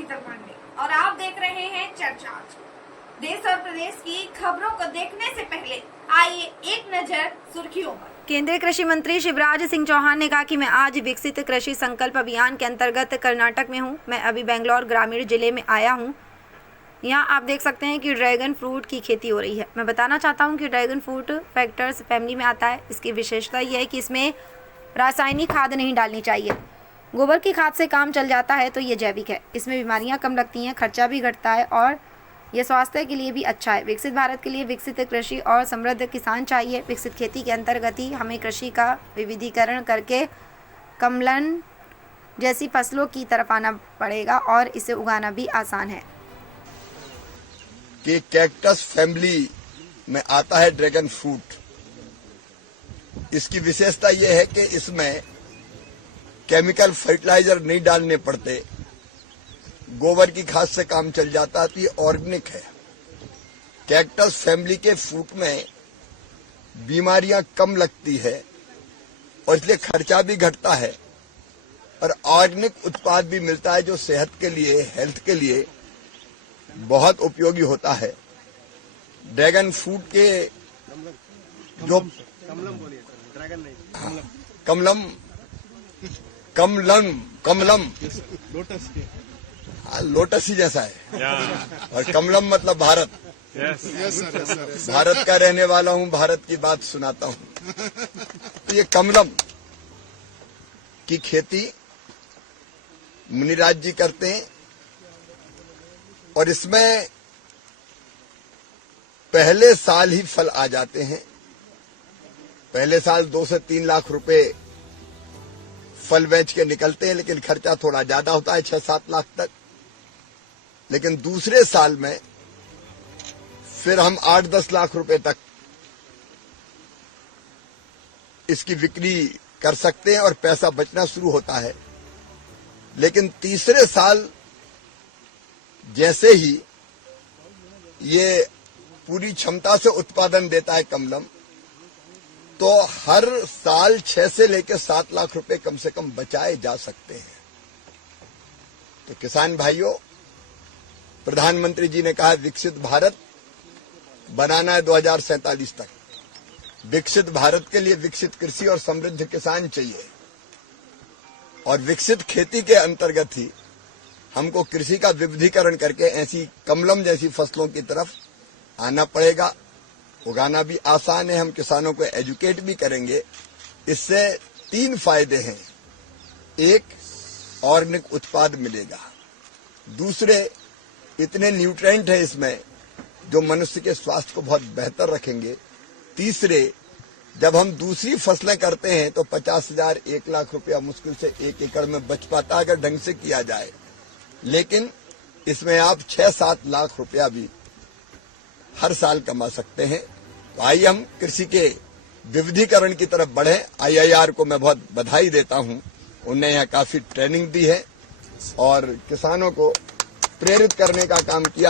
शीतल पांडे और आप देख रहे हैं चर्चा। देश और प्रदेश की खबरों को देखने से पहले आइए एक नजर सुर्खियों पर। केंद्रीय कृषि मंत्री शिवराज सिंह चौहान ने कहा कि मैं आज विकसित कृषि संकल्प अभियान के अंतर्गत कर्नाटक में हूं। मैं अभी बेंगलोर ग्रामीण जिले में आया हूं। यहाँ आप देख सकते हैं कि ड्रैगन फ्रूट की खेती हो रही है। मैं बताना चाहता हूँ कि ड्रैगन फ्रूट फैक्टर्स फैमिली में आता है। इसकी विशेषता यह है कि इसमें रासायनिक खाद नहीं डालनी चाहिए। गोबर की खाद से काम चल जाता है, तो ये जैविक है। इसमें बीमारियां कम लगती हैं, खर्चा भी घटता है और ये स्वास्थ्य के लिए भी अच्छा है। विकसित भारत के लिए विकसित कृषि और समृद्ध किसान चाहिए। विकसित खेती के अंतर्गत ही हमें कृषि का विविधीकरण करके कमलन जैसी फसलों की तरफ आना पड़ेगा और इसे उगाना भी आसान है। कि कैक्टस फैमिली में आता है ड्रैगन फ्रूट। इसकी विशेषता यह है कि इसमें केमिकल फर्टिलाइजर नहीं डालने पड़ते, गोबर की खाद से काम चल जाता है, तो ये ऑर्गेनिक है। कैक्टस फैमिली के फ्रूट में बीमारियां कम लगती है और इसलिए खर्चा भी घटता है और ऑर्गेनिक उत्पाद भी मिलता है, जो सेहत के लिए, हेल्थ के लिए बहुत उपयोगी होता है। ड्रैगन फ्रूट के जो कमलम लोटस ही जैसा है और कमलम मतलब भारत। भारत का रहने वाला हूं, भारत की बात सुनाता हूं। तो ये कमलम की खेती मुनिराज जी करते हैं और इसमें पहले साल ही फल आ जाते हैं। पहले साल 2 से 3 लाख रुपए फल बेच के निकलते हैं, लेकिन खर्चा थोड़ा ज्यादा होता है, 6-7 लाख तक। लेकिन दूसरे साल में फिर हम 8-10 लाख रुपए तक इसकी बिक्री कर सकते हैं और पैसा बचना शुरू होता है। लेकिन तीसरे साल जैसे ही ये पूरी क्षमता से उत्पादन देता है कमलम, तो हर साल 6 से लेकर 7 लाख रुपए कम से कम बचाए जा सकते हैं। तो किसान भाइयों, प्रधानमंत्री जी ने कहा विकसित भारत बनाना है 2047 तक। विकसित भारत के लिए विकसित कृषि और समृद्ध किसान चाहिए और विकसित खेती के अंतर्गत ही हमको कृषि का विविधीकरण करके ऐसी कमलम जैसी फसलों की तरफ आना पड़ेगा। उगाना भी आसान है, हम किसानों को एजुकेट भी करेंगे। इससे 3 फायदे हैं। एक, ऑर्गेनिक उत्पाद मिलेगा। दूसरे, इतने न्यूट्रिएंट है इसमें जो मनुष्य के स्वास्थ्य को बहुत बेहतर रखेंगे। तीसरे, जब हम दूसरी फसलें करते हैं तो 50,000 1 लाख रुपया मुश्किल से 1 एकड़ में बच पाता है अगर ढंग से किया जाए। लेकिन इसमें आप 6-7 लाख रुपया भी हर साल कमा सकते हैं। तो आइए हम कृषि के विविधीकरण की तरफ बढ़े। IIR को मैं बहुत बधाई देता हूं, उन्हें यहाँ काफी ट्रेनिंग दी है और किसानों को प्रेरित करने का काम किया।